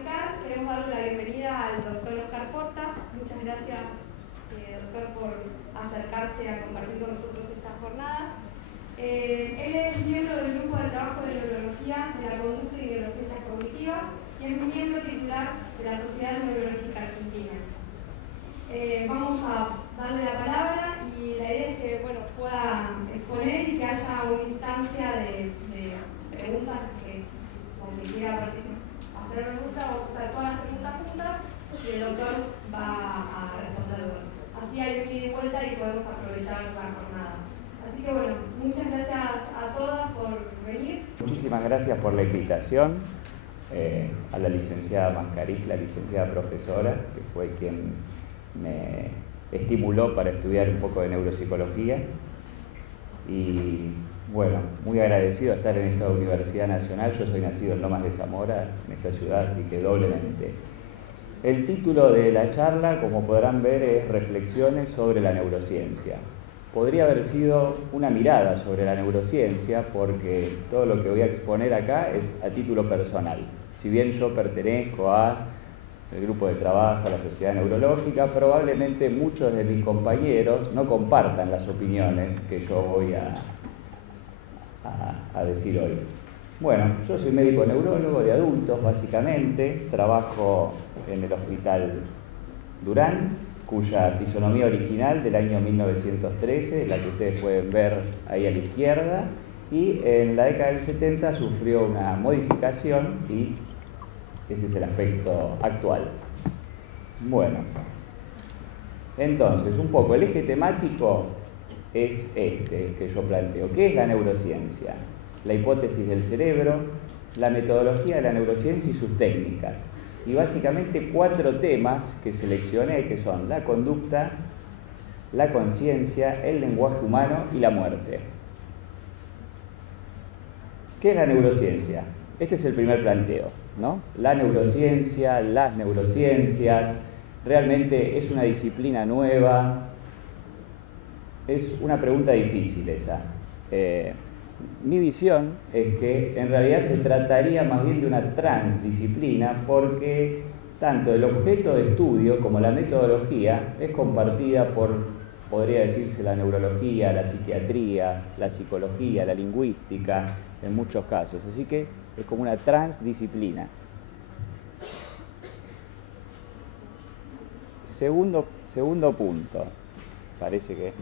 arrancar, queremos darle la bienvenida al doctor Oscar Porta. Muchas gracias, doctor, por acercarse a compartir con nosotros esta jornada. Él es miembro del grupo de trabajo de neurología de la conducta y neurociencias cognitivas y es miembro titular de la Sociedad Neurológica Argentina. Vamos a darle la palabra y la idea es que pueda exponer y que haya una instancia de preguntas que, donde quiera hacer preguntas, vamos a hacer todas las preguntas juntas y el doctor va a responder. Así hay un ida y vuelta y podemos aprovechar la jornada. Así que muchas gracias a todas por venir. Muchísimas gracias por la invitación. A la licenciada Mascarís, la licenciada profesora, que fue quien me estimuló para estudiar un poco de neuropsicología. Y muy agradecido de estar en esta Universidad Nacional. Yo soy nacido en Lomas de Zamora, en esta ciudad, así que doblemente. El título de la charla, como podrán ver, es Reflexiones sobre la neurociencia. Podría haber sido una mirada sobre la neurociencia, porque todo lo que voy a exponer acá es a título personal. Si bien yo pertenezco al grupo de trabajo, a la Sociedad Neurológica, probablemente muchos de mis compañeros no compartan las opiniones que yo voy a decir hoy. Yo soy médico neurólogo de adultos, básicamente. Trabajo en el Hospital Durán, cuya fisonomía original del año 1913, la que ustedes pueden ver ahí a la izquierda, y en la década del 70 sufrió una modificación y ese es el aspecto actual. Entonces, un poco el eje temático es este que yo planteo. ¿Qué es la neurociencia? La hipótesis del cerebro, la metodología de la neurociencia y sus técnicas. Y básicamente 4 temas que seleccioné, que son la conducta, la conciencia, el lenguaje humano y la muerte. ¿Qué es la neurociencia? Este es el primer planteo, ¿no? La neurociencia, las neurociencias, realmente es una disciplina nueva. Es una pregunta difícil esa. Mi visión es que en realidad se trataría más bien de una transdisciplina, porque tanto el objeto de estudio como la metodología es compartida por, podría decirse, la neurología, la psiquiatría, la psicología, la lingüística, en muchos casos. Así que es como una transdisciplina. Segundo punto. Parece que...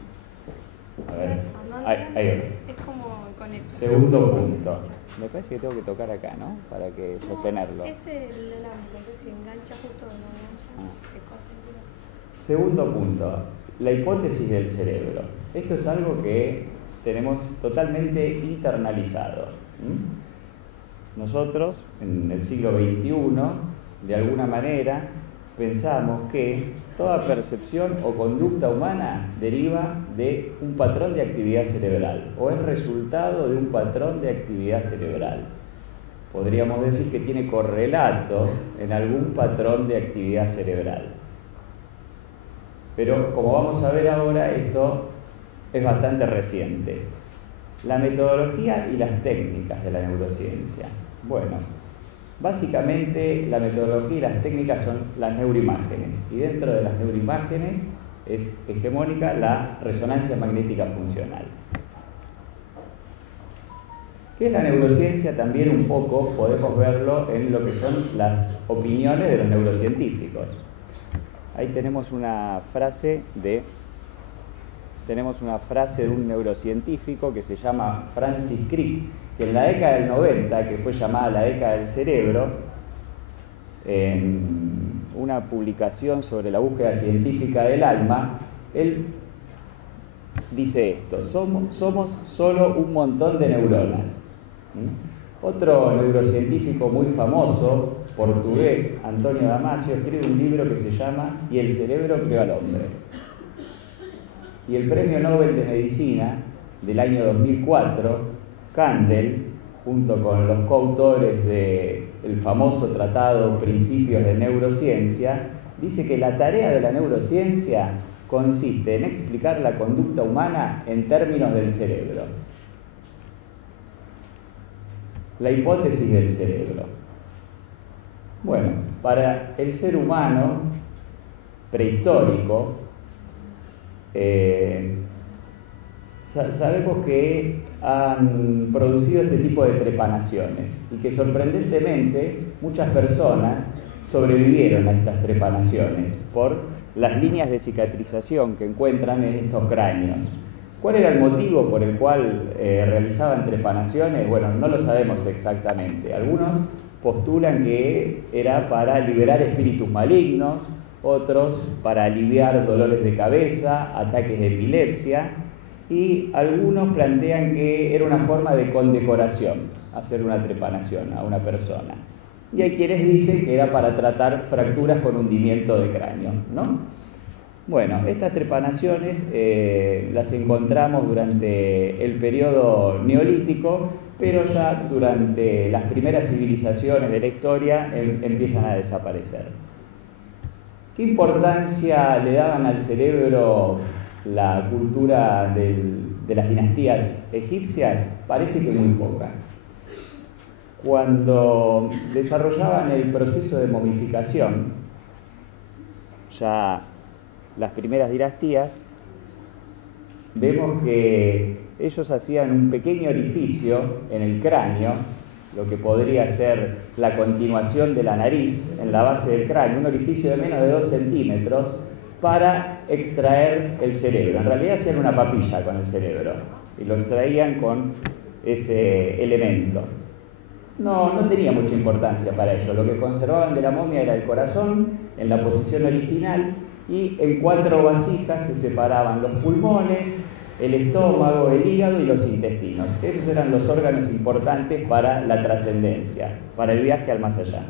A ver, ahí. Es como conectar. Segundo punto. Me parece que tengo que tocar acá, ¿no? Para que sostenerlo. Es el alambre, que si engancha justo o no engancha, se corta. Segundo punto, la hipótesis del cerebro. Esto es algo que tenemos totalmente internalizado. Nosotros, en el siglo XXI, de alguna manera, pensamos que toda percepción o conducta humana deriva de un patrón de actividad cerebral o es resultado de un patrón de actividad cerebral. Podríamos decir que tiene correlato en algún patrón de actividad cerebral. Pero como vamos a ver ahora, esto es bastante reciente. La metodología y las técnicas de la neurociencia. Básicamente la metodología y las técnicas son las neuroimágenes, y dentro de las neuroimágenes es hegemónica la resonancia magnética funcional. ¿Qué es la neurociencia? También un poco podemos verlo en lo que son las opiniones de los neurocientíficos. Ahí tenemos una frase de un neurocientífico que se llama Francis Crick, que en la década del 90, que fue llamada la década del cerebro, en una publicación sobre la búsqueda científica del alma, él dice esto: somos solo un montón de neuronas. Otro neurocientífico muy famoso, portugués, Antonio Damasio, escribe un libro que se llama Y el cerebro creó al hombre. Y el Premio Nobel de Medicina del año 2004, Kandel, junto con los coautores del famoso tratado Principios de Neurociencia, dice que la tarea de la neurociencia consiste en explicar la conducta humana en términos del cerebro. La hipótesis del cerebro. Bueno, para el ser humano prehistórico, sabemos que han producido este tipo de trepanaciones y que sorprendentemente muchas personas sobrevivieron a estas trepanaciones por las líneas de cicatrización que encuentran en estos cráneos. ¿Cuál era el motivo por el cual realizaban trepanaciones? Bueno, no lo sabemos exactamente. Algunos postulan que era para liberar espíritus malignos, otros para aliviar dolores de cabeza, ataques de epilepsia, y algunos plantean que era una forma de condecoración, hacer una trepanación a una persona. Y hay quienes dicen que era para tratar fracturas con hundimiento de cráneo, ¿no? Bueno, estas trepanaciones las encontramos durante el periodo neolítico, pero ya durante las primeras civilizaciones de la historia empiezan a desaparecer. ¿Qué importancia le daban al cerebro la cultura de las dinastías egipcias? Parece que muy poca. Cuando desarrollaban el proceso de momificación, ya las primeras dinastías, vemos que ellos hacían un pequeño orificio en el cráneo, lo que podría ser la continuación de la nariz en la base del cráneo, un orificio de menos de 2 centímetros, para extraer el cerebro. En realidad hacían una papilla con el cerebro y lo extraían con ese elemento. No tenía mucha importancia para ello. Lo que conservaban de la momia era el corazón en la posición original, y en 4 vasijas se separaban los pulmones, el estómago, el hígado y los intestinos. Esos eran los órganos importantes para la trascendencia, para el viaje al más allá.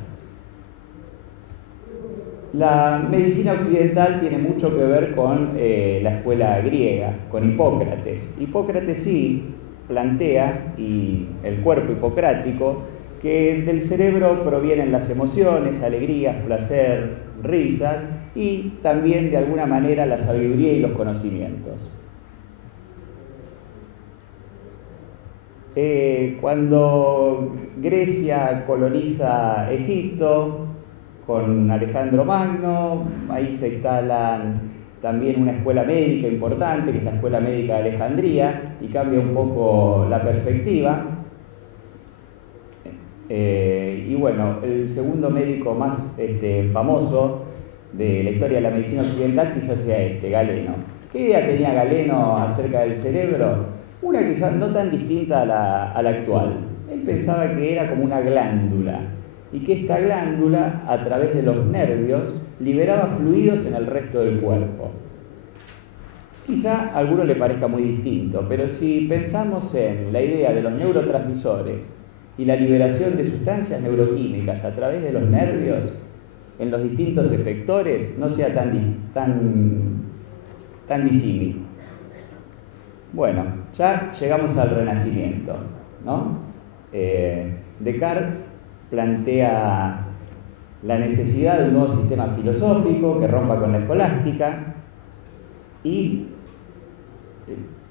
La medicina occidental tiene mucho que ver con la escuela griega, con Hipócrates. Hipócrates sí plantea, y el cuerpo hipocrático, que del cerebro provienen las emociones, alegrías, placer, risas, y también de alguna manera la sabiduría y los conocimientos. Cuando Grecia coloniza Egipto con Alejandro Magno, ahí se instalan también una escuela médica importante, que es la Escuela Médica de Alejandría, y cambia un poco la perspectiva. Y bueno, el segundo médico más famoso de la historia de la medicina occidental quizás sea Galeno. ¿Qué idea tenía Galeno acerca del cerebro? Una quizás no tan distinta a la actual. Él pensaba que era como una glándula, y que esta glándula, a través de los nervios, liberaba fluidos en el resto del cuerpo. Quizá a alguno le parezca muy distinto, pero si pensamos en la idea de los neurotransmisores y la liberación de sustancias neuroquímicas a través de los nervios en los distintos efectores, no sea tan disímil. Bueno, ya llegamos al Renacimiento, ¿no? Descartes plantea la necesidad de un nuevo sistema filosófico que rompa con la escolástica, y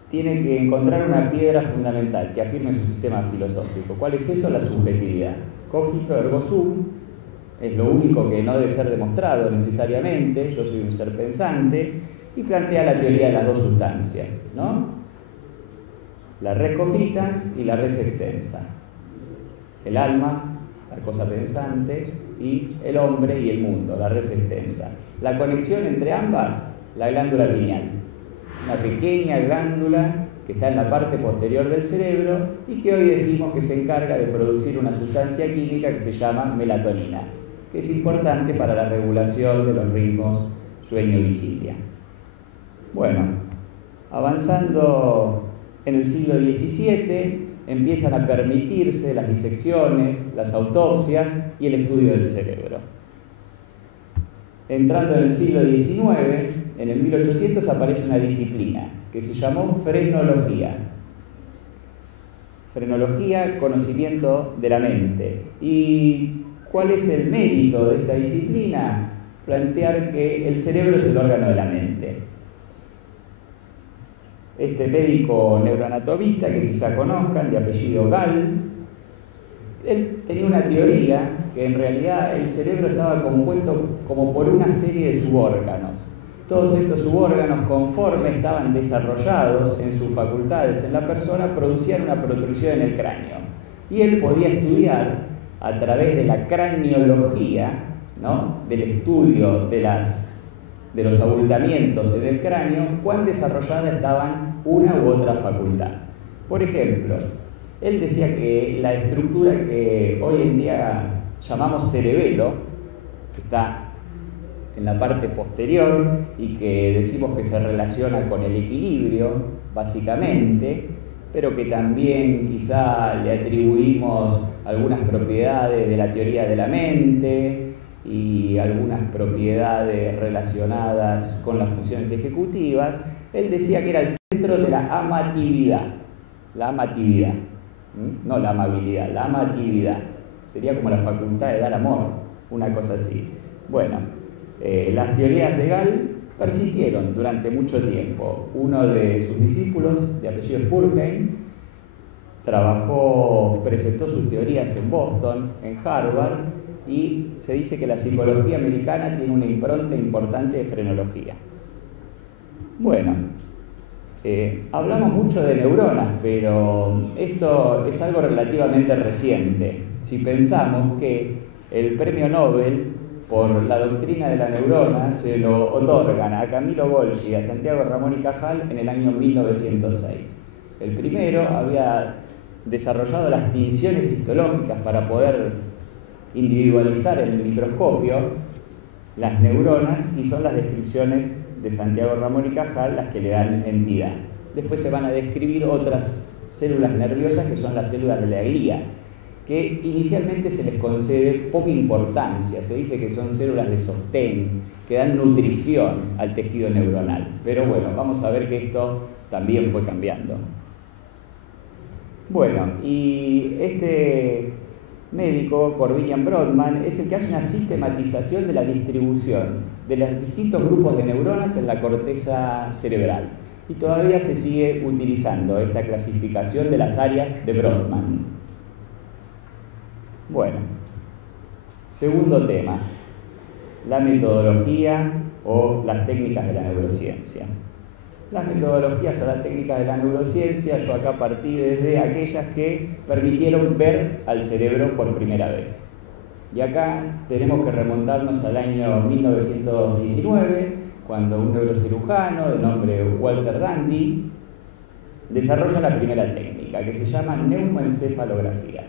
tiene que encontrar una piedra fundamental que afirme su sistema filosófico. ¿Cuál es eso? La subjetividad. Cogito ergo sum, es lo único que no debe ser demostrado necesariamente, yo soy un ser pensante, y plantea la teoría de las 2 sustancias, ¿no? La res cogitans y la res extensa. El alma, la cosa pensante, y el hombre y el mundo, la res extensa. La conexión entre ambas, la glándula pineal. Una pequeña glándula que está en la parte posterior del cerebro y que hoy decimos que se encarga de producir una sustancia química que se llama melatonina, que es importante para la regulación de los ritmos sueño-vigilia. Bueno, avanzando en el siglo XVII, empiezan a permitirse las disecciones, las autopsias y el estudio del cerebro. Entrando en el siglo XIX, en el 1800 aparece una disciplina que se llamó frenología. Frenología, conocimiento de la mente. ¿Y cuál es el mérito de esta disciplina? Plantear que el cerebro es el órgano de la mente. Este médico neuroanatomista, que quizá conozcan, de apellido Gall, Él tenía una teoría que en realidad el cerebro estaba compuesto como por una serie de subórganos. Todos estos subórganos, conforme estaban desarrollados en sus facultades en la persona, producían una protrusión en el cráneo. Y él podía estudiar a través de la craniología, ¿no?, del estudio de los abultamientos en el cráneo, cuán desarrolladas estaban una u otra facultad. Por ejemplo, él decía que la estructura que hoy en día llamamos cerebelo, que está en la parte posterior y que decimos que se relaciona con el equilibrio, básicamente, pero que también quizá le atribuimos algunas propiedades de la teoría de la mente y algunas propiedades relacionadas con las funciones ejecutivas. Él decía que era el centro de la amatividad, no la amabilidad, la amatividad. Sería como la facultad de dar amor, una cosa así. Bueno, las teorías de Gall persistieron durante mucho tiempo. Uno de sus discípulos, de apellido Spurgeon, presentó sus teorías en Boston, en Harvard, y se dice que la psicología americana tiene una impronta importante de frenología. Bueno, hablamos mucho de neuronas, pero esto es algo relativamente reciente. Si pensamos que el premio Nobel por la doctrina de la neurona se lo otorgan a Camilo Golgi y a Santiago Ramón y Cajal en el año 1906. El primero había desarrollado las tinciones histológicas para poder individualizar en el microscopio las neuronas, y son las descripciones de Santiago Ramón y Cajal las que le dan entidad. Después se van a describir otras células nerviosas, que son las células de la glía, que inicialmente se les concede poca importancia. Se dice que son células de sostén, que dan nutrición al tejido neuronal. Pero bueno, vamos a ver que esto también fue cambiando. Bueno, y este médico, Corbinian Brodmann, es el que hace una sistematización de la distribución de los distintos grupos de neuronas en la corteza cerebral. Y todavía se sigue utilizando esta clasificación de las áreas de Brodmann. Bueno, segundo tema, la metodología o las técnicas de la neurociencia. Las metodologías o las técnicas de la neurociencia, yo acá partí desde aquellas que permitieron ver al cerebro por primera vez. Y acá tenemos que remontarnos al año 1919, cuando un neurocirujano de nombre Walter Dandy desarrolla la primera técnica, que se llama neumoencefalografía.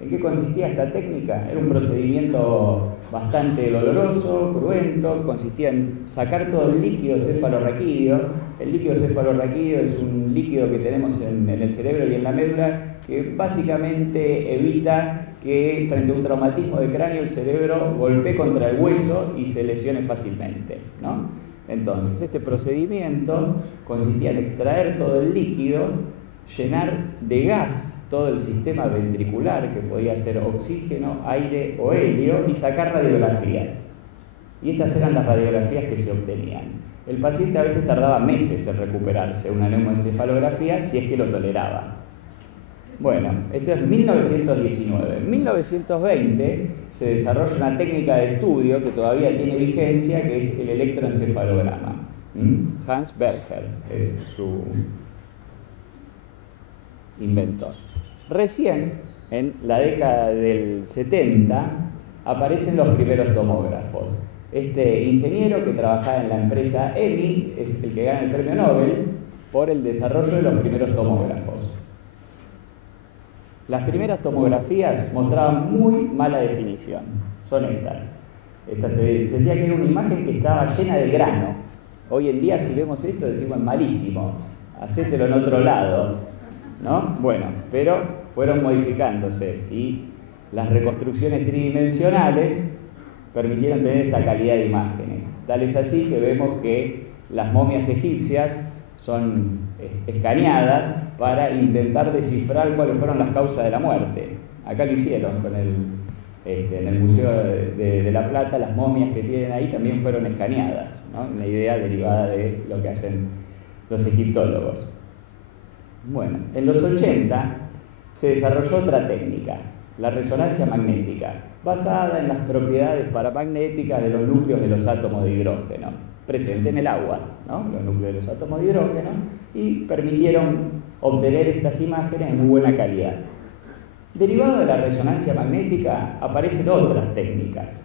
¿En qué consistía esta técnica? Era un procedimiento bastante doloroso, cruento. Consistía en sacar todo el líquido cefalorraquídeo. El líquido cefalorraquídeo es un líquido que tenemos en el cerebro y en la médula, que básicamente evita que frente a un traumatismo de cráneo el cerebro golpee contra el hueso y se lesione fácilmente, ¿no? Entonces, este procedimiento consistía en extraer todo el líquido, llenar de gas todo el sistema ventricular, que podía ser oxígeno, aire o helio, y sacar radiografías. Y estas eran las radiografías que se obtenían. El paciente a veces tardaba meses en recuperarse una neumoencefalografía si es que lo toleraba. Bueno, esto es 1919. En 1920 se desarrolla una técnica de estudio que todavía tiene vigencia, que es el electroencefalograma. Hans Berger es su inventor. Recién, en la década del 70, aparecen los primeros tomógrafos. Este ingeniero que trabajaba en la empresa EMI es el que gana el premio Nobel por el desarrollo de los primeros tomógrafos. Las primeras tomografías mostraban muy mala definición. Son estas. Se decía que era una imagen que estaba llena de grano. Hoy en día, si vemos esto, decimos malísimo. Hacételo en otro lado, ¿no? Bueno, pero fueron modificándose y las reconstrucciones tridimensionales permitieron tener esta calidad de imágenes. Tal es así que vemos que las momias egipcias son escaneadas para intentar descifrar cuáles fueron las causas de la muerte. Acá lo hicieron en el Museo de La Plata. Las momias que tienen ahí también fueron escaneadas, ¿no? Una idea derivada de lo que hacen los egiptólogos. Bueno, en los 80 se desarrolló otra técnica, la resonancia magnética, basada en las propiedades paramagnéticas de los núcleos de los átomos de hidrógeno, presentes en el agua, ¿no? Los núcleos de los átomos de hidrógeno, y permitieron obtener estas imágenes en muy buena calidad. Derivado de la resonancia magnética aparecen otras técnicas.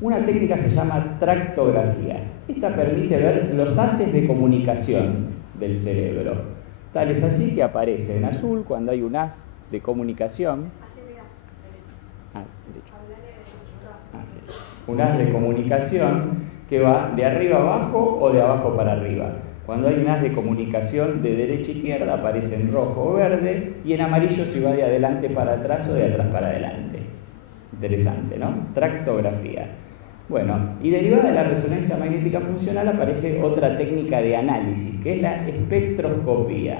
Una técnica se llama tractografía. Esta permite ver los haces de comunicación del cerebro. Tal es así que aparece en azul cuando hay un haz de comunicación. Un haz de comunicación que va de arriba abajo o de abajo para arriba. Cuando hay un haz de comunicación de derecha a izquierda aparece en rojo o verde, y en amarillo si va de adelante para atrás o de atrás para adelante. Interesante, ¿no? Tractografía. Bueno, y derivada de la resonancia magnética funcional aparece otra técnica de análisis, que es la espectroscopía.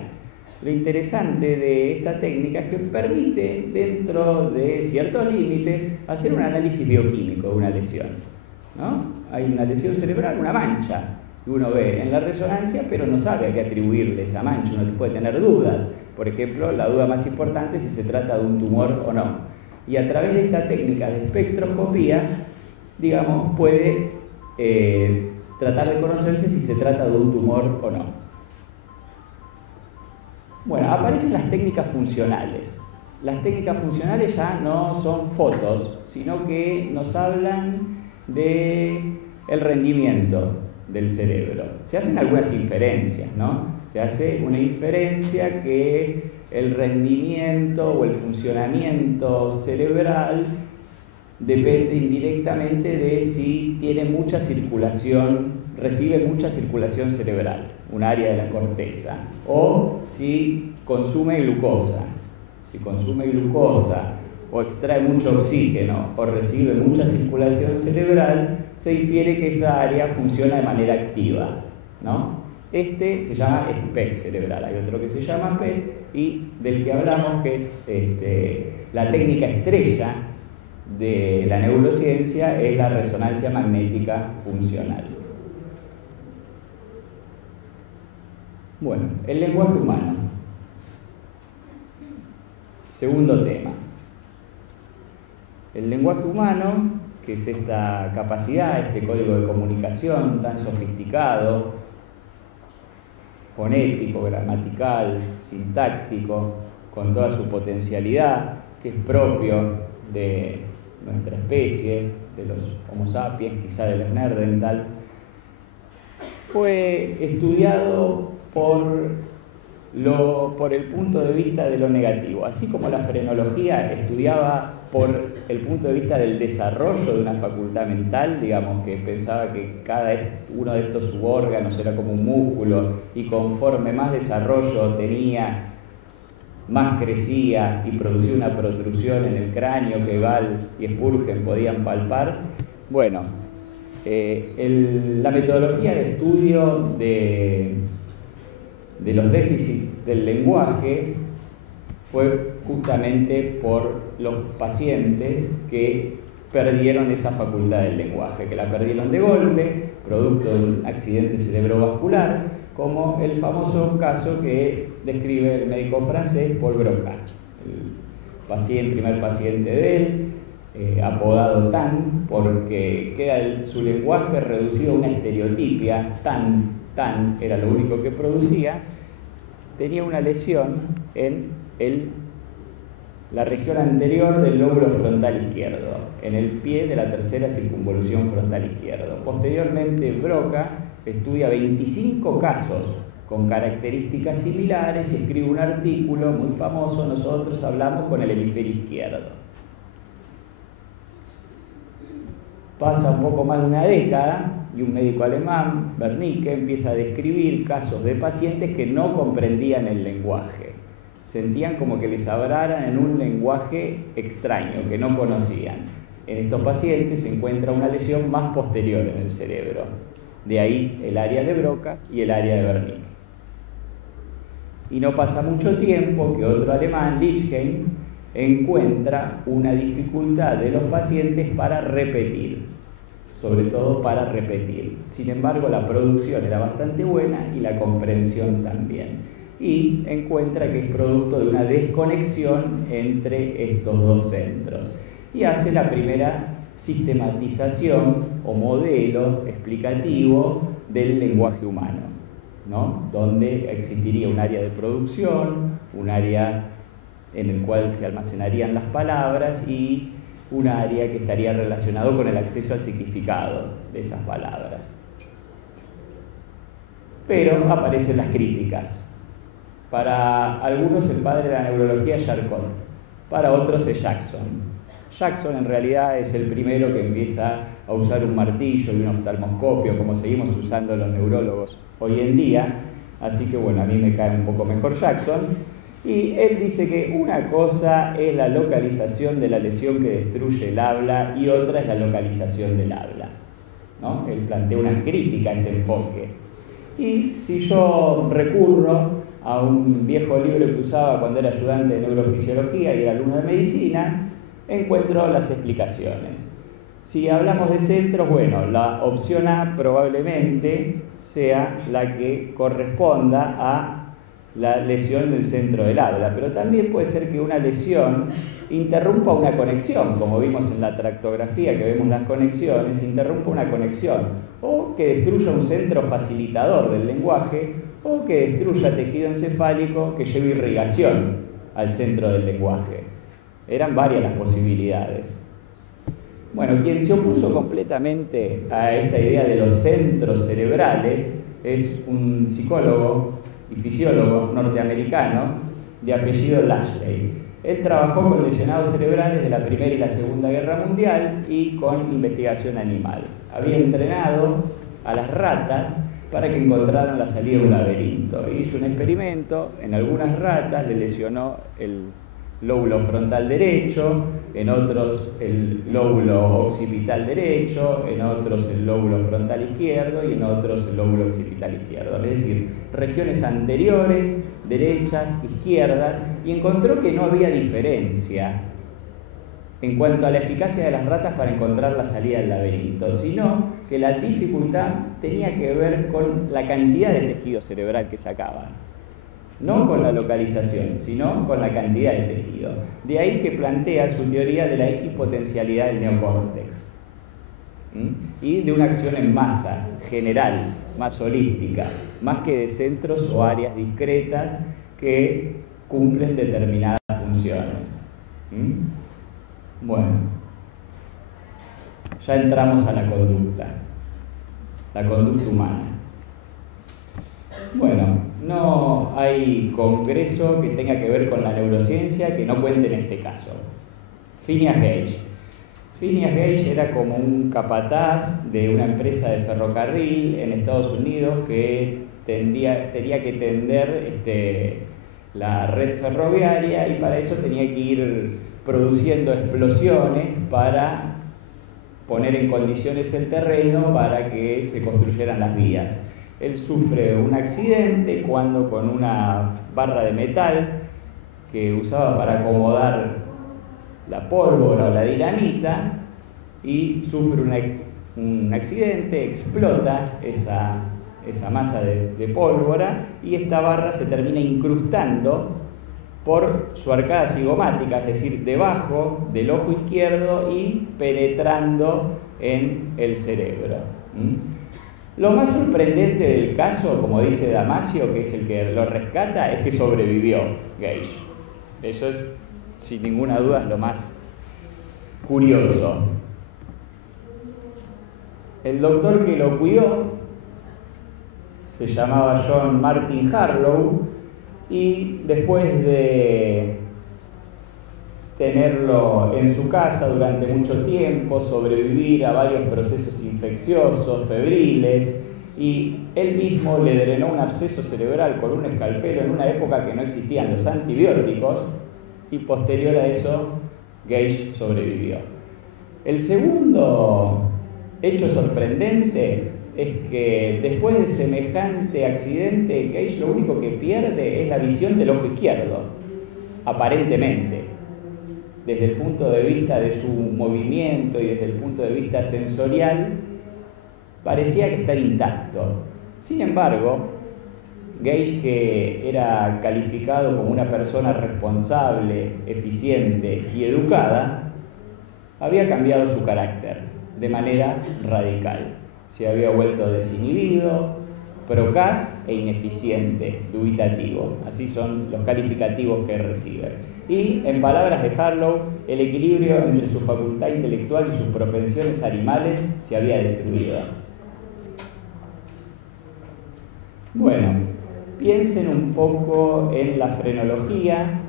Lo interesante de esta técnica es que permite, dentro de ciertos límites, hacer un análisis bioquímico de una lesión, ¿no? Hay una lesión cerebral, una mancha, que uno ve en la resonancia, pero no sabe a qué atribuirle esa mancha. Uno puede tener dudas. Por ejemplo, la duda más importante es si se trata de un tumor o no. Y a través de esta técnica de espectroscopía, digamos, puede tratar de conocerse si se trata de un tumor o no. Bueno, aparecen las técnicas funcionales. Las técnicas funcionales ya no son fotos, sino que nos hablan del rendimiento del cerebro. Se hacen algunas inferencias, ¿no? Se hace una inferencia que el rendimiento o el funcionamiento cerebral depende indirectamente de si tiene mucha circulación, recibe mucha circulación cerebral, un área de la corteza, o si consume glucosa. Si consume glucosa o extrae mucho oxígeno o recibe mucha circulación cerebral, se infiere que esa área funciona de manera activa, ¿no? Este se llama SPECT cerebral, hay otro que se llama PET, y del que hablamos, que es la técnica estrella de la neurociencia, es la resonancia magnética funcional. Bueno, el lenguaje humano. Segundo tema. El lenguaje humano, que es esta capacidad, este código de comunicación tan sofisticado, fonético, gramatical, sintáctico, con toda su potencialidad, que es propio de nuestra especie, de los Homo sapiens, quizá de los Neandertal, fue estudiado por el punto de vista de lo negativo, así como la frenología estudiaba por el punto de vista del desarrollo de una facultad mental, digamos, que pensaba que cada uno de estos subórganos era como un músculo, y conforme más desarrollo tenía, más crecía y producía una protrusión en el cráneo que Gall y Spurgeon podían palpar. Bueno, la metodología de estudio de los déficits del lenguaje fue justamente por los pacientes que perdieron esa facultad del lenguaje, que la perdieron de golpe, producto de un accidente cerebrovascular, como el famoso caso que describe el médico francés Paul Broca, el primer paciente de él, apodado Tan, porque queda su lenguaje reducido a una estereotipia. Tan era lo único que producía. Tenía una lesión en la región anterior del lóbulo frontal izquierdo, en el pie de la tercera circunvolución frontal izquierdo. Posteriormente, Broca estudia 25 casos con características similares y escribe un artículo muy famoso: Nosotros hablamos con el hemisferio izquierdo. Pasa un poco más de una década y un médico alemán, Wernicke, empieza a describir casos de pacientes que no comprendían el lenguaje. Sentían como que les hablaran en un lenguaje extraño, que no conocían. En estos pacientes se encuentra una lesión más posterior en el cerebro. De ahí el área de Broca y el área de Wernicke. Y no pasa mucho tiempo que otro alemán, Lichtheim, encuentra una dificultad de los pacientes para repetir, sobre todo para repetir. Sin embargo, la producción era bastante buena y la comprensión también. y encuentra que es producto de una desconexión entre estos dos centros. Y hace la primera sistematización o modelo explicativo del lenguaje humano, ¿no? Donde existiría un área de producción, un área en el cual se almacenarían las palabras y un área que estaría relacionado con el acceso al significado de esas palabras. Pero aparecen las críticas. Para algunos el padre de la neurología es Charcot, para otros es Jackson. Jackson en realidad es el primero que empieza a usar un martillo y un oftalmoscopio, como seguimos usando los neurólogos hoy en día, así que bueno, a mí me cae un poco mejor Jackson. Y él dice que una cosa es la localización de la lesión que destruye el habla y otra es la localización del habla, ¿no? Él plantea una crítica a este enfoque. Y si yo recurro a un viejo libro que usaba cuando era ayudante de neurofisiología y era alumno de medicina, encuentro las explicaciones. Si hablamos de centros, bueno, la opción A probablemente sea la que corresponda a la lesión del centro del habla, pero también puede ser que una lesión interrumpa una conexión, como vimos en la tractografía, que vemos las conexiones, interrumpa una conexión, o que destruya un centro facilitador del lenguaje, o que destruya tejido encefálico que lleve irrigación al centro del lenguaje. Eran varias las posibilidades. Bueno, quien se opuso completamente a esta idea de los centros cerebrales es un psicólogo y fisiólogo norteamericano de apellido Lashley. Él trabajó con lesionados cerebrales de la Primera y la Segunda Guerra Mundial y con investigación animal. Había entrenado a las ratas para que encontraran la salida de un laberinto. Hizo un experimento, en algunas ratas le lesionó el lóbulo frontal derecho, en otros el lóbulo occipital derecho, en otros el lóbulo frontal izquierdo y en otros el lóbulo occipital izquierdo. Es decir, regiones anteriores, derechas, izquierdas, y encontró que no había diferencia en cuanto a la eficacia de las ratas para encontrar la salida del laberinto, sino que la dificultad tenía que ver con la cantidad de tejido cerebral que sacaban. No con la localización, sino con la cantidad de tejido. De ahí que plantea su teoría de la equipotencialidad del neocórtex y de una acción en masa, general, más holística, más que de centros o áreas discretas que cumplen determinadas funciones. Bueno, ya entramos a la conducta humana. Bueno, no hay congreso que tenga que ver con la neurociencia que no cuente en este caso. Phineas Gage. Phineas Gage era como un capataz de una empresa de ferrocarril en Estados Unidos que tenía que tender la red ferroviaria y para eso tenía que ir produciendo explosiones para poner en condiciones el terreno para que se construyeran las vías. Él sufre un accidente cuando con una barra de metal que usaba para acomodar la pólvora o la dinamita y sufre un accidente, explota esa masa de pólvora y esta barra se termina incrustando por su arcada cigomática, es decir, debajo del ojo izquierdo y penetrando en el cerebro. Lo más sorprendente del caso, como dice Damasio, que es el que lo rescata, es que sobrevivió Gage. Eso es, sin ninguna duda, lo más curioso. El doctor que lo cuidó se llamaba John Martin Harlow y después de tenerlo en su casa durante mucho tiempo, sobrevivir a varios procesos infecciosos, febriles, y él mismo le drenó un absceso cerebral con un escalpelo en una época que no existían los antibióticos, y posterior a eso, Gage sobrevivió. El segundo hecho sorprendente es que después de semejante accidente, Gage lo único que pierde es la visión del ojo izquierdo, aparentemente. Desde el punto de vista de su movimiento y desde el punto de vista sensorial, parecía que estar intacto. Sin embargo, Gage, que era calificado como una persona responsable, eficiente y educada, había cambiado su carácter de manera radical. Se había vuelto desinhibido, procaz e ineficiente, dubitativo. Así son los calificativos que recibe. Y, en palabras de Harlow, el equilibrio entre su facultad intelectual y sus propensiones animales se había destruido. Bueno, piensen un poco en la frenología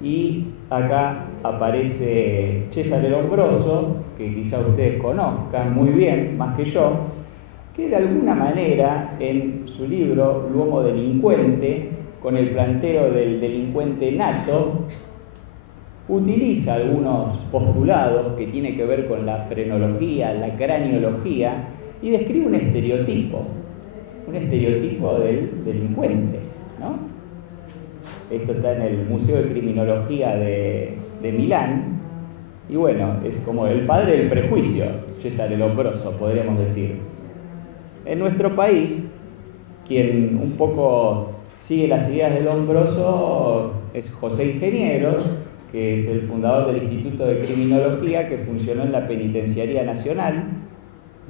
y acá aparece Cesare Lombroso, que quizá ustedes conozcan muy bien, más que yo, que de alguna manera en su libro L'uomo delincuente, con el planteo del delincuente nato, utiliza algunos postulados que tienen que ver con la frenología, la craniología, y describe un estereotipo del delincuente, ¿no? Esto está en el Museo de Criminología de Milán, y bueno, es como el padre del prejuicio, Cesare Lombroso, podríamos decir. En nuestro país, quien un poco sigue las ideas de Lombroso es José Ingenieros, que es el fundador del Instituto de Criminología, que funcionó en la Penitenciaría Nacional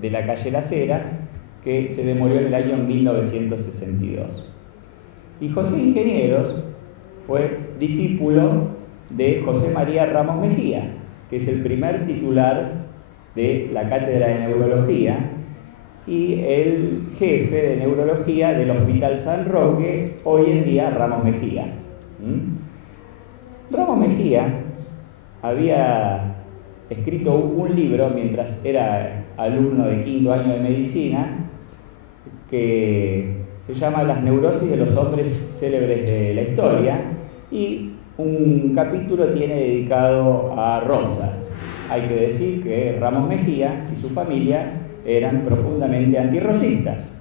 de la calle Las Heras, que se demolió en el año 1962. Y José Ingenieros fue discípulo de José María Ramos Mejía, que es el primer titular de la Cátedra de Neurología y el jefe de neurología del Hospital San Roque, hoy en día Ramos Mejía. Ramos Mejía había escrito un libro mientras era alumno de 5º año de medicina que se llama Las neurosis de los hombres célebres de la historia, y un capítulo tiene dedicado a Rosas. Hay que decir que Ramos Mejía y su familia eran profundamente antirrosistas.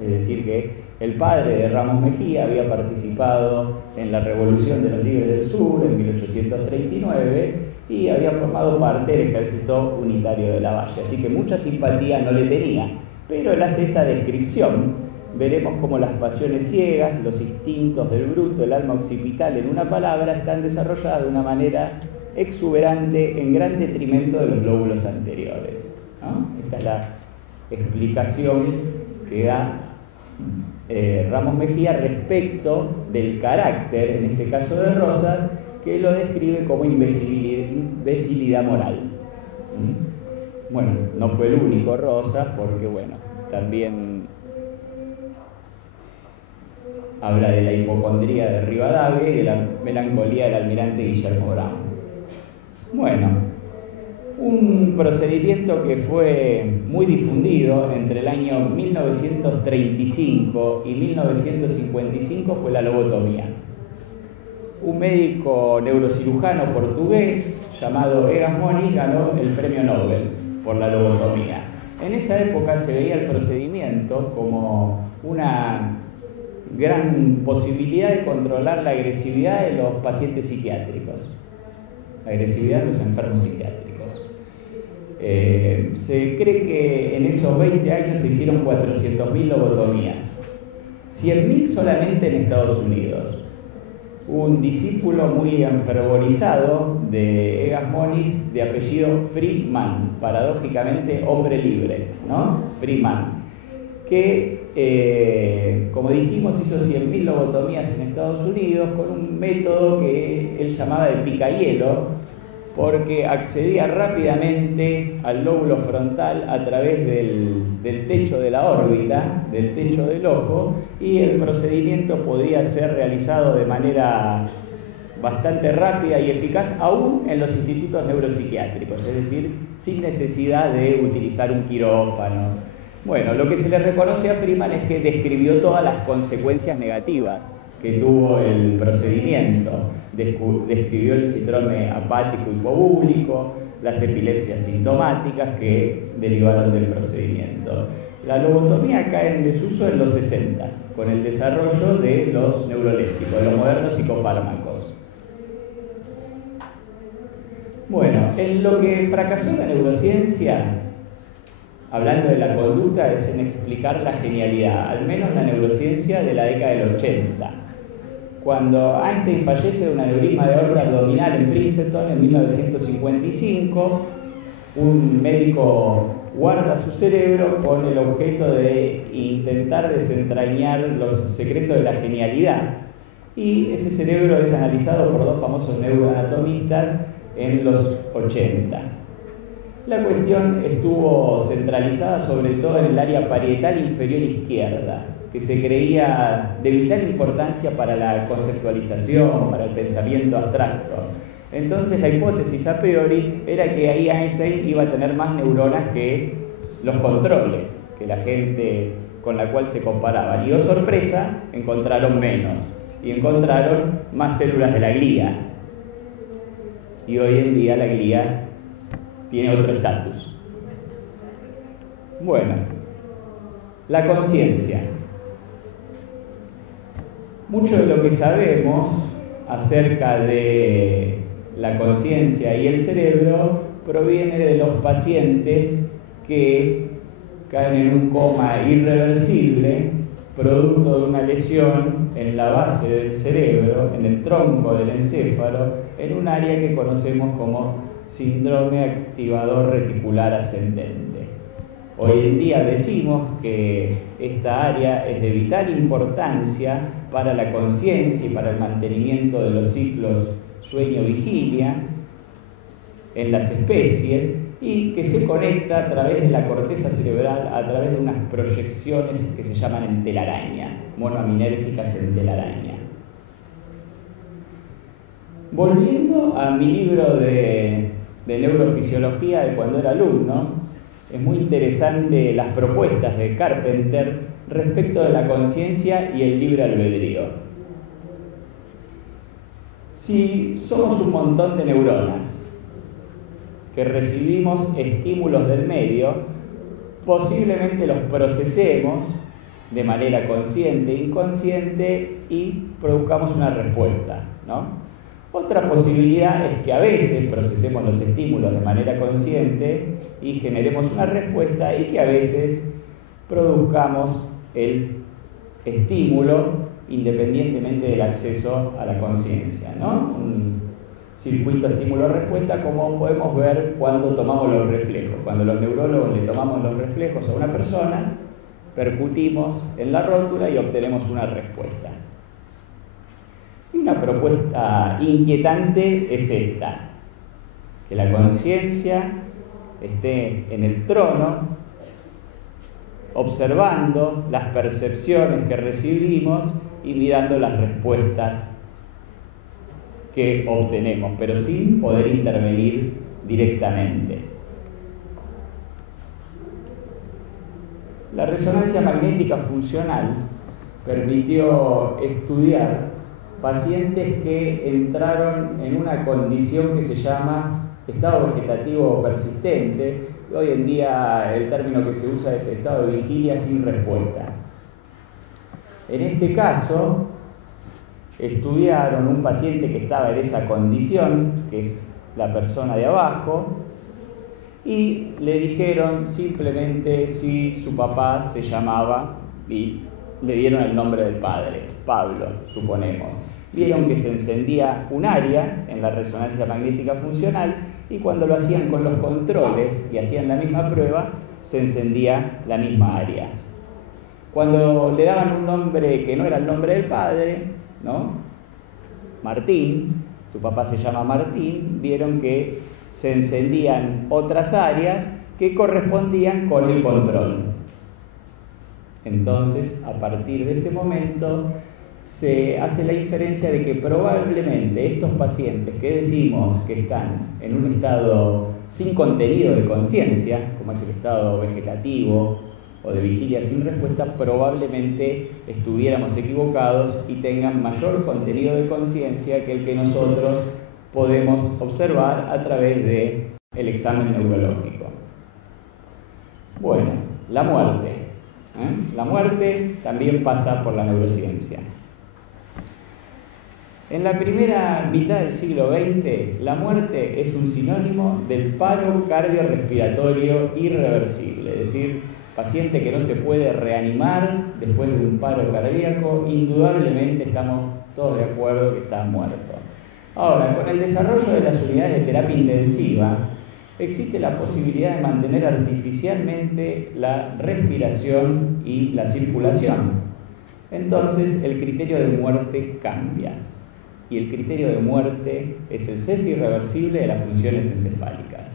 Es decir, que el padre de Ramos Mejía había participado en la Revolución de los Libres del Sur en 1839 y había formado parte del Ejército Unitario de Lavalle. Así que mucha simpatía no le tenía. Pero él hace esta descripción. Veremos cómo las pasiones ciegas, los instintos del bruto, el alma occipital, en una palabra, están desarrolladas de una manera exuberante en gran detrimento de los lóbulos anteriores, ¿no? Esta es la explicación que da Ramos Mejía respecto del carácter, en este caso de Rosas, que lo describe como imbecilidad moral. Bueno, no fue el único Rosas, porque bueno, también habla de la hipocondría de Rivadavia y de la melancolía del almirante Guillermo Brown. Bueno, un procedimiento que fue muy difundido entre el año 1935 y 1955 fue la lobotomía. Un médico neurocirujano portugués llamado Egas Moniz ganó el premio Nobel por la lobotomía. En esa época se veía el procedimiento como una gran posibilidad de controlar la agresividad de los pacientes psiquiátricos, la agresividad de los enfermos psiquiátricos. Se cree que en esos 20 años se hicieron 400.000 lobotomías, 100.000 solamente en Estados Unidos. Un discípulo muy enfervorizado de Egas Moniz, de apellido Freeman, paradójicamente hombre libre, ¿no? Freeman, que, como dijimos, hizo 100.000 lobotomías en Estados Unidos con un método que él llamaba de picahielo, porque accedía rápidamente al lóbulo frontal a través del techo de la órbita, del techo del ojo, y el procedimiento podía ser realizado de manera bastante rápida y eficaz, aún en los institutos neuropsiquiátricos, es decir, sin necesidad de utilizar un quirófano. Bueno, lo que se le reconoce a Freeman es que describió todas las consecuencias negativas que tuvo el procedimiento. Describió el síndrome apático hipobúlico, las epilepsias sintomáticas que derivaron del procedimiento. La lobotomía cae en desuso en los 60, con el desarrollo de los neurolépticos, de los modernos psicofármacos. Bueno, en lo que fracasó la neurociencia hablando de la conducta, es en explicar la genialidad, al menos la neurociencia de la década del 80. Cuando Einstein fallece de un aneurisma de aorta abdominal en Princeton en 1955, un médico guarda su cerebro con el objeto de intentar desentrañar los secretos de la genialidad. Y ese cerebro es analizado por dos famosos neuroanatomistas en los 80. La cuestión estuvo centralizada sobre todo en el área parietal inferior izquierda, que se creía de vital importancia para la conceptualización, para el pensamiento abstracto. Entonces la hipótesis a priori era que ahí Einstein iba a tener más neuronas que los controles, que la gente con la cual se comparaban. Y oh sorpresa, encontraron menos. Y encontraron más células de la glía. Y hoy en día la glía tiene otro estatus. Bueno, la conciencia. Mucho de lo que sabemos acerca de la conciencia y el cerebro proviene de los pacientes que caen en un coma irreversible producto de una lesión en la base del cerebro, en el tronco del encéfalo, en un área que conocemos como síndrome activador reticular ascendente. Hoy en día decimos que esta área es de vital importancia para la conciencia y para el mantenimiento de los ciclos sueño-vigilia en las especies y que se conecta a través de la corteza cerebral, a través de unas proyecciones que se llaman en telaraña, monoaminérgicas en telaraña. Volviendo a mi libro de neurofisiología de cuando era alumno, es muy interesante las propuestas de Carpenter respecto de la conciencia y el libre albedrío. Si somos un montón de neuronas que recibimos estímulos del medio, posiblemente los procesemos de manera consciente e inconsciente y produzcamos una respuesta, ¿no? Otra posibilidad es que a veces procesemos los estímulos de manera consciente y generemos una respuesta y que a veces produzcamos el estímulo independientemente del acceso a la conciencia, ¿no? Un circuito estímulo-respuesta, como podemos ver cuando tomamos los reflejos. Cuando los neurólogos le tomamos los reflejos a una persona, percutimos en la rótula y obtenemos una respuesta. Y una propuesta inquietante es esta: que la conciencia esté en el trono, observando las percepciones que recibimos y mirando las respuestas que obtenemos, pero sin poder intervenir directamente. La resonancia magnética funcional permitió estudiar pacientes que entraron en una condición que se llama estado vegetativo persistente. Hoy en día el término que se usa es estado de vigilia sin respuesta. En este caso, estudiaron un paciente que estaba en esa condición, que es la persona de abajo, y le dijeron simplemente si su papá se llamaba, y le dieron el nombre del padre, Pablo, suponemos. Vieron que se encendía un área en la resonancia magnética funcional y cuando lo hacían con los controles y hacían la misma prueba, se encendía la misma área. Cuando le daban un nombre que no era el nombre del padre, ¿no? Martín, tu papá se llama Martín, vieron que se encendían otras áreas que correspondían con el control. Entonces, a partir de este momento, se hace la inferencia de que probablemente estos pacientes que decimos que están en un estado sin contenido de conciencia, como es el estado vegetativo o de vigilia sin respuesta, probablemente estuviéramos equivocados y tengan mayor contenido de conciencia que el que nosotros podemos observar a través del examen neurológico. Bueno, la muerte. La muerte también pasa por la neurociencia. En la primera mitad del siglo XX, la muerte es un sinónimo del paro cardiorrespiratorio irreversible, es decir, paciente que no se puede reanimar después de un paro cardíaco, indudablemente estamos todos de acuerdo que está muerto. Ahora, con el desarrollo de las unidades de terapia intensiva, existe la posibilidad de mantener artificialmente la respiración y la circulación. Entonces, el criterio de muerte cambia. Y el criterio de muerte es el cese irreversible de las funciones encefálicas.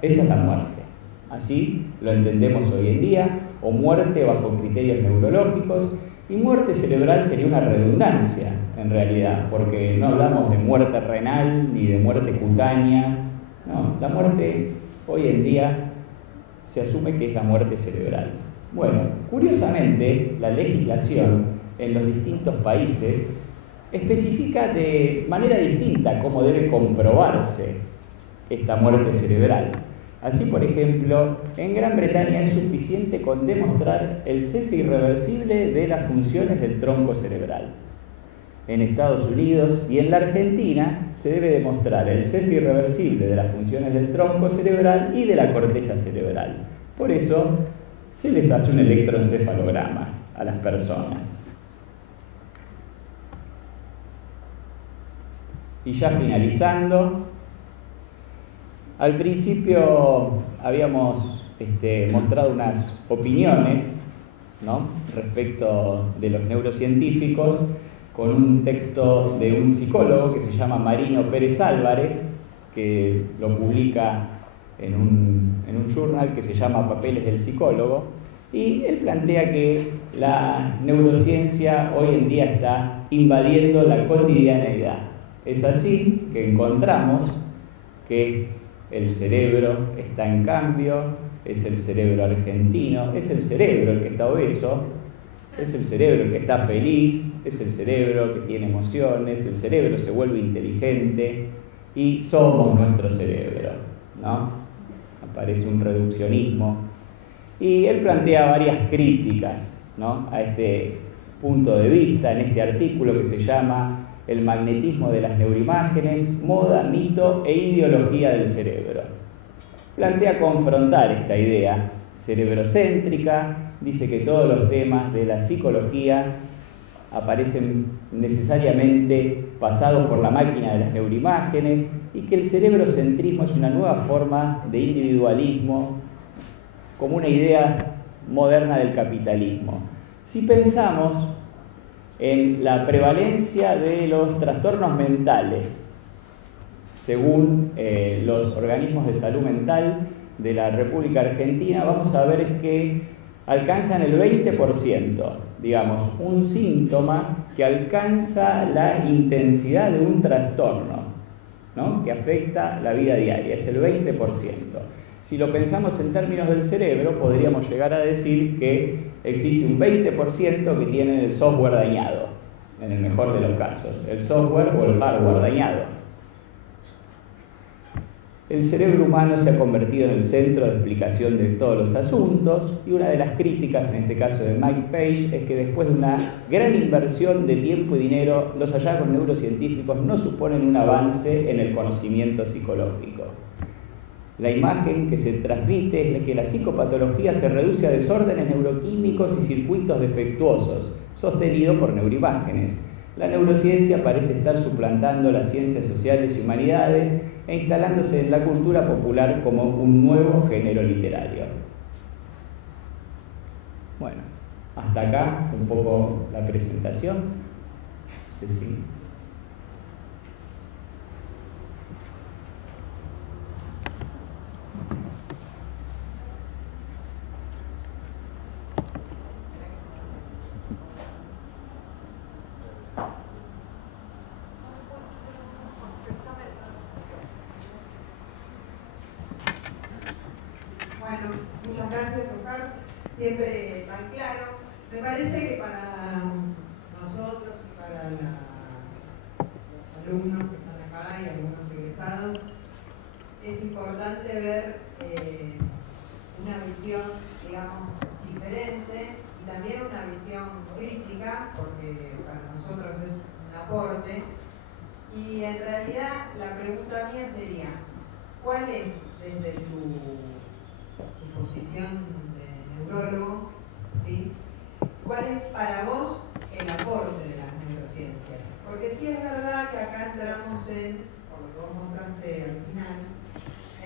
Esa es la muerte. Así lo entendemos hoy en día, o muerte bajo criterios neurológicos, y muerte cerebral sería una redundancia, en realidad, porque no hablamos de muerte renal ni de muerte cutánea. No, la muerte hoy en día se asume que es la muerte cerebral. Bueno, curiosamente, la legislación en los distintos países especifica de manera distinta cómo debe comprobarse esta muerte cerebral. Así, por ejemplo, en Gran Bretaña es suficiente con demostrar el cese irreversible de las funciones del tronco cerebral. En Estados Unidos y en la Argentina se debe demostrar el cese irreversible de las funciones del tronco cerebral y de la corteza cerebral. Por eso se les hace un electroencefalograma a las personas. Y ya finalizando, al principio habíamos mostrado unas opiniones, ¿no?, respecto de los neurocientíficos, con un texto de un psicólogo que se llama Marino Pérez Álvarez, que lo publica en un journal que se llama Papeles del Psicólogo, y él plantea que la neurociencia hoy en día está invadiendo la cotidianeidad. Es así que encontramos que el cerebro está en cambio, es el cerebro argentino, es el cerebro el que está obeso, es el cerebro el que está feliz, es el cerebro que tiene emociones, el cerebro se vuelve inteligente y somos nuestro cerebro, ¿no? Aparece un reduccionismo. Y él plantea varias críticas, ¿no?, a este punto de vista en este artículo que se llama El magnetismo de las neuroimágenes, moda, mito e ideología del cerebro. Plantea confrontar esta idea cerebrocéntrica, dice que todos los temas de la psicología aparecen necesariamente pasados por la máquina de las neuroimágenes y que el cerebrocentrismo es una nueva forma de individualismo, como una idea moderna del capitalismo. Si pensamos en la prevalencia de los trastornos mentales, según los organismos de salud mental de la República Argentina, vamos a ver que alcanzan el 20%, digamos, un síntoma que alcanza la intensidad de un trastorno, ¿no?, que afecta la vida diaria, es el 20%. Si lo pensamos en términos del cerebro, podríamos llegar a decir que existe un 20% que tiene el software dañado, en el mejor de los casos, el software o el hardware dañado. El cerebro humano se ha convertido en el centro de explicación de todos los asuntos y una de las críticas, en este caso de Mike Page, es que después de una gran inversión de tiempo y dinero, los hallazgos neurocientíficos no suponen un avance en el conocimiento psicológico. La imagen que se transmite es que la psicopatología se reduce a desórdenes neuroquímicos y circuitos defectuosos, sostenido por neuroimágenes. La neurociencia parece estar suplantando las ciencias sociales y humanidades e instalándose en la cultura popular como un nuevo género literario. Bueno, hasta acá un poco la presentación. No sé si... Bueno, muchas gracias, Oscar. Siempre tan claro. Me parece que para nosotros y para los alumnos que están acá y algunos egresados, es importante ver una visión, digamos, diferente y también una visión crítica, porque para nosotros es un aporte Y en realidad la pregunta mía sería, ¿cuál es, desde tu posición de neurólogo, ¿sí? ¿Cuál es para vos el aporte de las neurociencias? Porque sí es verdad que acá entramos por lo que vos mostraste al final,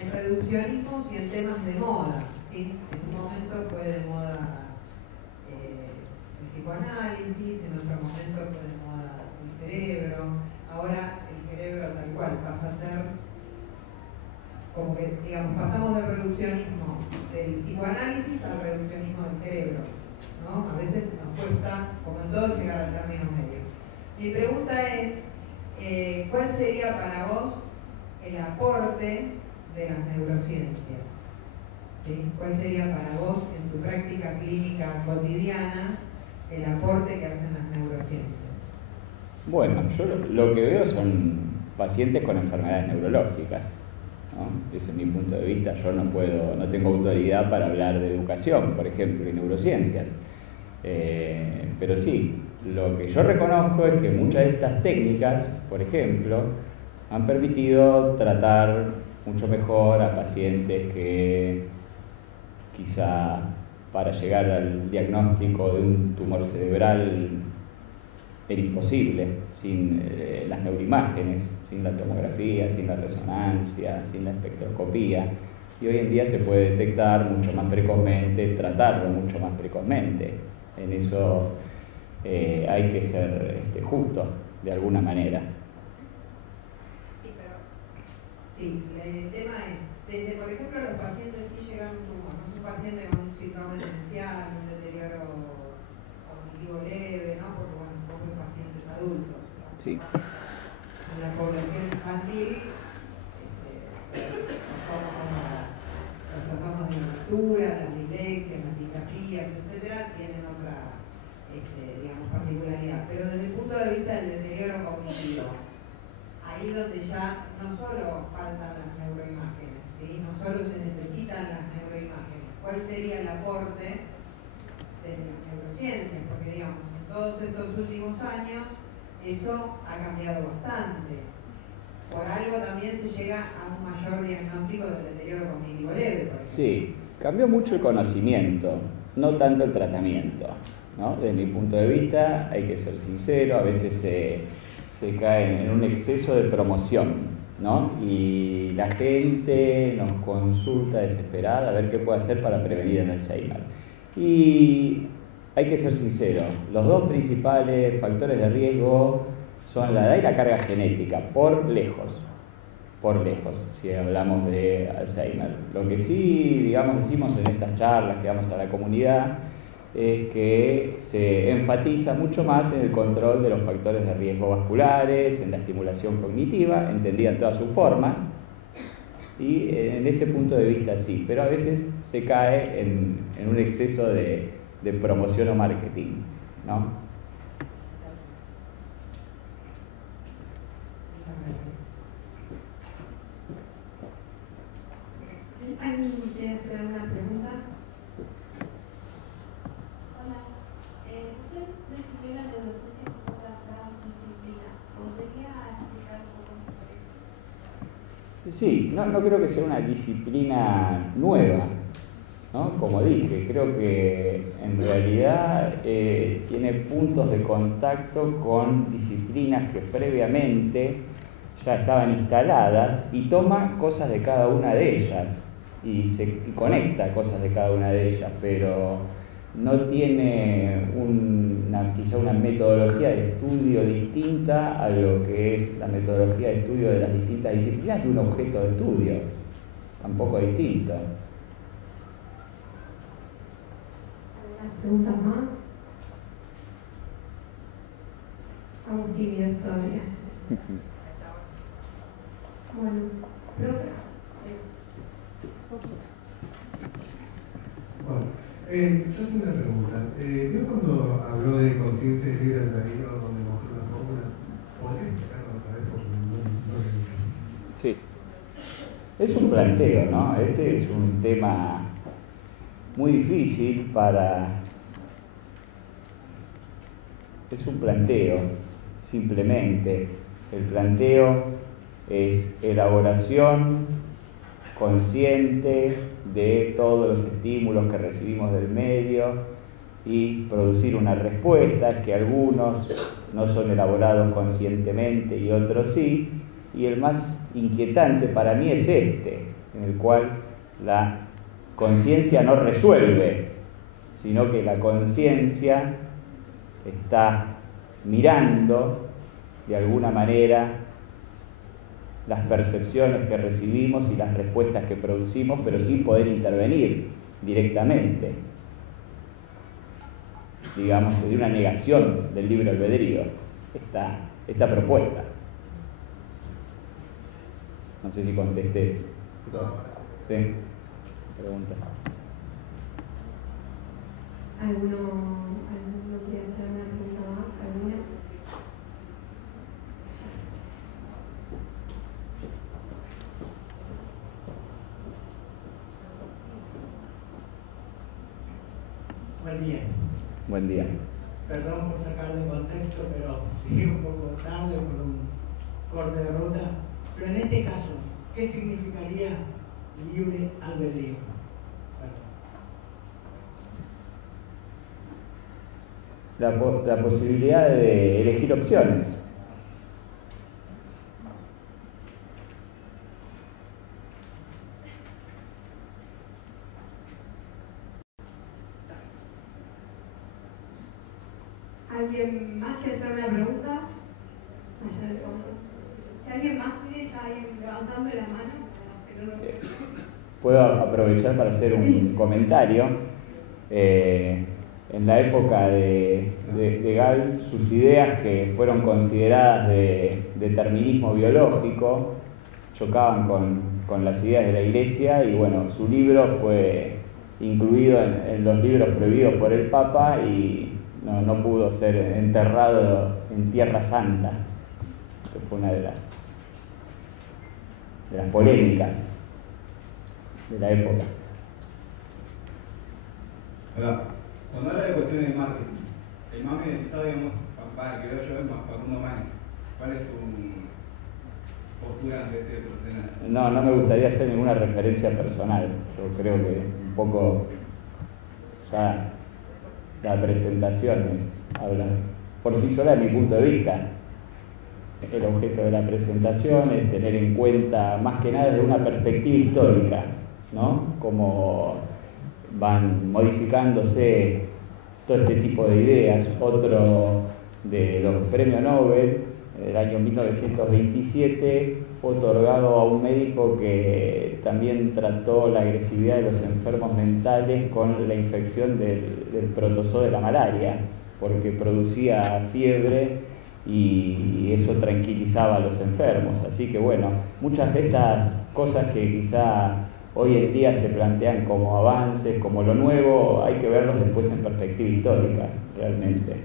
en reduccionismos y en temas de moda, ¿sí? En un momento fue de moda el psicoanálisis, en otro momento fue de moda el cerebro, ahora el cerebro tal cual pasa a ser como que, digamos, pasamos del reduccionismo del psicoanálisis al reduccionismo del cerebro, ¿no? A veces nos cuesta, como en todo, llegar al término medio. Mi pregunta es, ¿cuál sería para vos el aporte de las neurociencias? ¿Sí? ¿Cuál sería para vos, en tu práctica clínica cotidiana, el aporte que hacen las neurociencias? Bueno, yo lo que veo son pacientes con enfermedades neurológicas, ¿no? Ese es mi punto de vista. Yo no tengo autoridad para hablar de educación, por ejemplo, y neurociencias. Pero sí, lo que yo reconozco es que muchas de estas técnicas, por ejemplo, han permitido tratar mucho mejor a pacientes que quizá para llegar al diagnóstico de un tumor cerebral era imposible sin las neuroimágenes, sin la tomografía, sin la resonancia, sin la espectroscopía. Y hoy en día se puede detectar mucho más precozmente, tratarlo mucho más precozmente. En eso hay que ser justo, de alguna manera. Sí, el tema es, desde por ejemplo los pacientes sí llegan a un tumor, no es un paciente con un síndrome demencial, un deterioro cognitivo leve, ¿no? Porque bueno, un poco de pacientes adultos, ¿no? Sí. En la población infantil, los trastornos de la lectura, las dislexias, las disgrafías, etcétera, tienen otra digamos, particularidad. Pero desde el punto de vista del deterioro cognitivo, ahí donde ya no solo faltan las neuroimágenes, ¿sí? No solo se necesitan las neuroimágenes. ¿Cuál sería el aporte de las neurociencias? Porque, digamos, en todos estos últimos años eso ha cambiado bastante. Por algo también se llega a un mayor diagnóstico del deterioro cognitivo leve, por ejemplo. Sí, cambió mucho el conocimiento, no tanto el tratamiento, ¿no? Desde mi punto de vista, hay que ser sincero, a veces se cae en un exceso de promoción, ¿no? Y la gente nos consulta desesperada a ver qué puede hacer para prevenir el Alzheimer. Y hay que ser sincero, los dos principales factores de riesgo son la edad y la carga genética, por lejos, si hablamos de Alzheimer. Lo que sí, digamos, decimos en estas charlas que damos a la comunidad es que se enfatiza mucho más en el control de los factores de riesgo vasculares, en la estimulación cognitiva, entendida en todas sus formas, y en ese punto de vista sí, pero a veces se cae en un exceso de promoción o marketing, ¿no? ¿Alguien quiere hacer alguna pregunta? Hola, usted describió la neurociencia como una gran disciplina. ¿Podría explicar un poco mejor eso? Sí, no creo que sea una disciplina nueva, ¿no? Como dije, creo que en realidad tiene puntos de contacto con disciplinas que previamente ya estaban instaladas y toma cosas de cada una de ellas y conecta cosas de cada una de ellas, pero no tiene quizá una metodología de estudio distinta a lo que es la metodología de estudio de las distintas disciplinas de un objeto de estudio, tampoco distinto. ¿Algunas preguntas más? Estamos tímidos todavía. Bueno, profe. Bueno, yo tengo una pregunta. ¿Vio cuando habló de conciencia y libre albedrío donde mostró una fórmula? ¿Podría explicarlo otra vez? Porque no lo escuché. Sí. Es un planteo, ¿no? Este es un tema muy difícil es un planteo, simplemente. El planteo es elaboración consciente de todos los estímulos que recibimos del medio y producir una respuesta, que algunos no son elaborados conscientemente y otros sí, y el más inquietante para mí es este, en el cual la conciencia no resuelve, sino que la conciencia está mirando de alguna manera las percepciones que recibimos y las respuestas que producimos, pero sin poder intervenir directamente. Digamos, de una negación del libre albedrío, esta propuesta. No sé si contesté. ¿Sí? Pregunta. ¿Alguno quiere hacer una pregunta más? ¿Alguna? Buen día. Buen día. Perdón por sacarlo de contexto, pero llegué un poco tarde por un corte de ruta. Pero en este caso, ¿qué significaría libre albedrío? La posibilidad de elegir opciones. ¿Alguien más quiere hacer una pregunta? Allá de fondo. Si alguien más quiere, ya alguien levantando la mano. Pero no... Puedo aprovechar para hacer un comentario. En la época de Gall, sus ideas, que fueron consideradas de determinismo biológico, chocaban con las ideas de la Iglesia, y bueno, su libro fue incluido en los libros prohibidos por el Papa y no pudo ser enterrado en Tierra Santa. Esto fue una de las polémicas de la época. Hola. Cuando habla de cuestiones de marketing, el más mediatizado, digamos, para el que veo yo es Facundo Manes. ¿Cuál es su postura ante este profesional? No me gustaría hacer ninguna referencia personal. Yo creo que un poco ya la presentación habla por sí sola de mi punto de vista. El objeto de la presentación es tener en cuenta más que nada desde una perspectiva histórica, ¿no? Como van modificándose todo este tipo de ideas. Otro de los premios Nobel del año 1927 fue otorgado a un médico que también trató la agresividad de los enfermos mentales con la infección del protozoo de la malaria, porque producía fiebre y eso tranquilizaba a los enfermos. Así que bueno, muchas de estas cosas que quizá hoy en día se plantean como avances, como lo nuevo, hay que verlos después en perspectiva histórica, realmente.